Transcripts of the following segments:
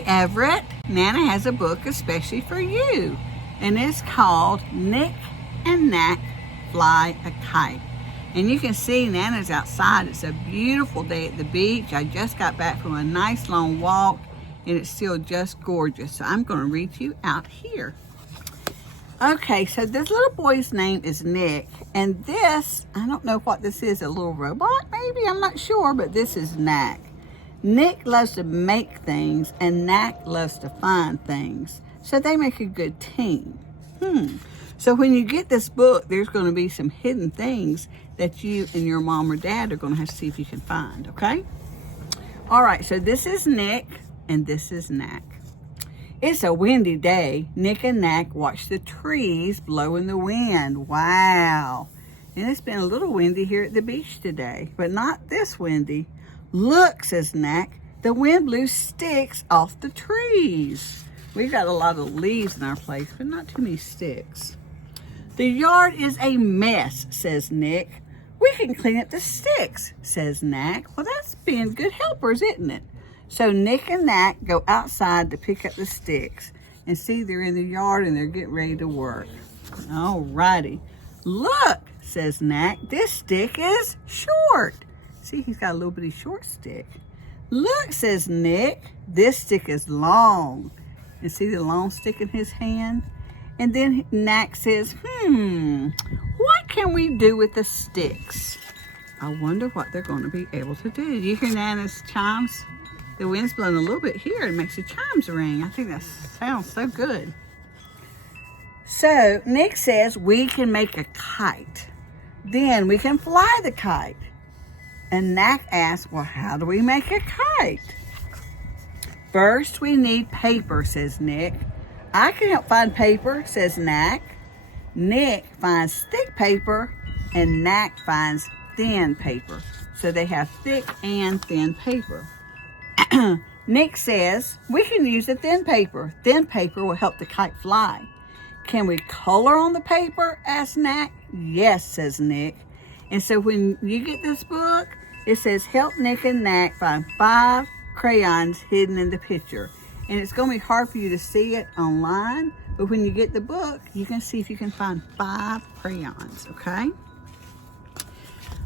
Hey Everett, Nana has a book especially for you, and it's called Nick and Nack Fly a Kite. And you can see Nana's outside. It's a beautiful day at the beach. I just got back from a nice long walk and it's still just gorgeous. So I'm going to read to you out here. Okay, so this little boy's name is Nick, and this, I don't know what this is, a little robot maybe? I'm not sure, but this is Nack. Nick loves to make things and Nack loves to find things. So they make a good team. So when you get this book, there's going to be some hidden things that you and your mom or dad are going to have to see if you can find, okay? All right, so this is Nick and this is Nack. It's a windy day. Nick and Nack watch the trees blow in the wind. Wow. And it's been a little windy here at the beach today, but not this windy. Look, says Nack, the wind blew sticks off the trees. We've got a lot of leaves in our place, but not too many sticks. The yard is a mess, says Nick. We can clean up the sticks, says Nack. Well, that's being good helpers, isn't it? So Nick and Nack go outside to pick up the sticks and see they're in the yard and they're getting ready to work. All righty. Look, says Nack, this stick is short. See, he's got a little bitty short stick. Look, says Nick, this stick is long. And see the long stick in his hand? And then Nack says, what can we do with the sticks? I wonder what they're going to be able to do. You hear Nana's chimes? The wind's blowing a little bit here. It makes the chimes ring. I think that sounds so good. So Nick says we can make a kite. Then we can fly the kite. And Nack asks, well, how do we make a kite? First, we need paper, says Nick. I can help find paper, says Nack. Nick finds thick paper and Nack finds thin paper. So they have thick and thin paper. Nick says, we can use the thin paper. Thin paper will help the kite fly. Can we color on the paper? Asks Nack. Yes, says Nick. And so when you get this book, it says, help Nick and Nack find 5 crayons hidden in the picture. And it's going to be hard for you to see it online, but when you get the book, you can see if you can find 5 crayons, okay?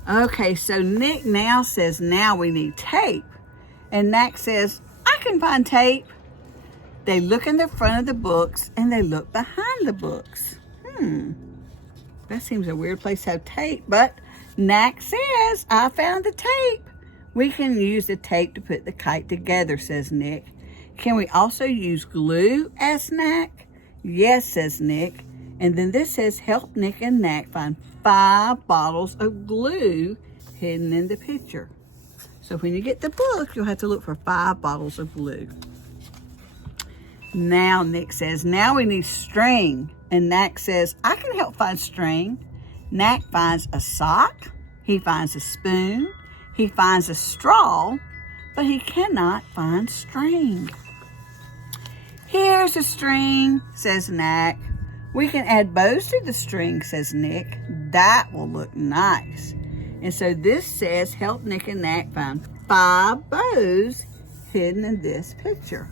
Okay, so Nick now says, now we need tape. And Nack says, I can find tape. They look in the front of the books and they look behind the books. That seems a weird place to have tape, but Nack says, I found the tape. We can use the tape to put the kite together, says Nick. Can we also use glue, asks Nack. Yes, says Nick. And then this says, help Nick and Nack find 5 bottles of glue hidden in the picture. So when you get the book, you'll have to look for 5 bottles of glue. Now Nick says, now we need string. And Nack says, I can help find string. Nack finds a sock. He finds a spoon. He finds a straw, but he cannot find string. Here's a string, says Nack. We can add bows to the string, says Nick. That will look nice. And so this says, help Nick and Nack find 5 bows hidden in this picture.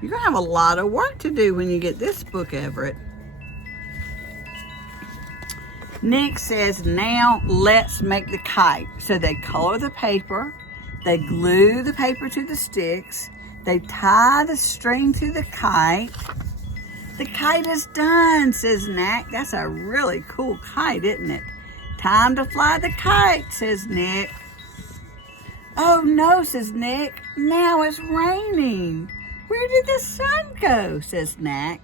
You're going to have a lot of work to do when you get this book, Everett. Nick says, now let's make the kite. So they color the paper, they glue the paper to the sticks, they tie the string to the kite. The kite is done, says Nack. That's a really cool kite, isn't it? Time to fly the kite, says Nick. Oh no, says Nick. Now it's raining. Where did the sun go, says Nack.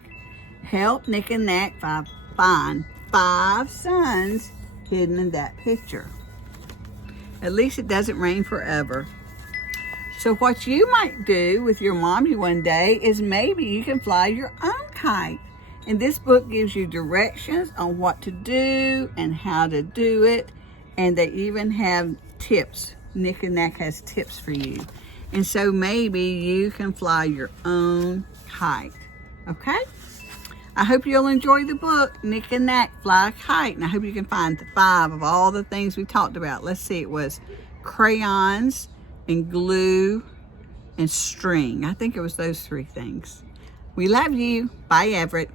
Help Nick and Nack find 5 suns hidden in that picture. At least it doesn't rain forever. So what you might do with your mommy one day is maybe you can fly your own kite. And this book gives you directions on what to do and how to do it. And they even have tips. Nick and Nack has tips for you. And so maybe you can fly your own kite. Okay? I hope you'll enjoy the book, Nick and Nack Fly a Kite. And I hope you can find the 5 of all the things we talked about. Let's see, it was crayons and glue and string. I think it was those three things. We love you. Bye, Everett.